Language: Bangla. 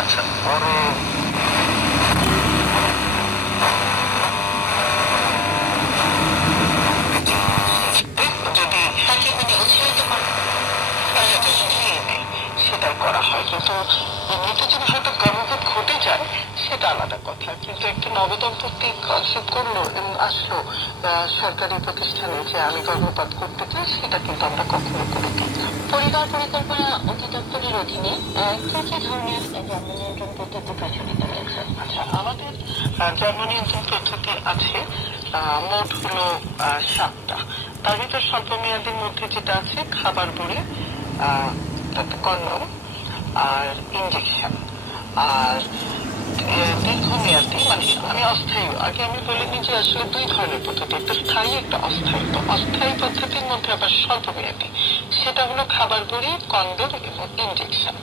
আচ্ছা পরে যদি সেটাই করা হয়, কিন্তু এমনিতে যদি হয়তো গর্ভপাত ঘটে যায় সেটা আলাদা কথা, কিন্তু একটা নবদম্পতি কনসেপ্ট করলো এবং আসলো সরকারি প্রতিষ্ঠানে যে আমি গর্ভপাত করতে চাই, সেটা কিন্তু আমরা কখনো করে দিই না। পরিবার পরিকল্পনা অধিদপ্তরের অধীনে কি কি ধরনের জন্ম নিয়ন্ত্রণ পদ্ধতি প্রচলিত রয়েছে? আচ্ছা, আমাদের জন্ম নিয়ন্ত্রণ পদ্ধতি আছে মোট হলো 7টা। তার ভিতর স্বল্পমেয়াদীর মধ্যে যেটা আছে খাবার বড়ি, কন্ডম আর ইনজেকশন। আর দীর্ঘমেয়াদী মানে আমি অস্থায়ী, আগে আমি বলিনি যে আসলে 2 ধরনের পদ্ধতি, একটা স্থায়ী একটা অস্থায়ী। তো অস্থায়ী পদ্ধতির মধ্যে আবার স্বল্পমেয়াদী, সেটা হলো খাবার বড়ি, কন্ডম এবং ইনজেকশন।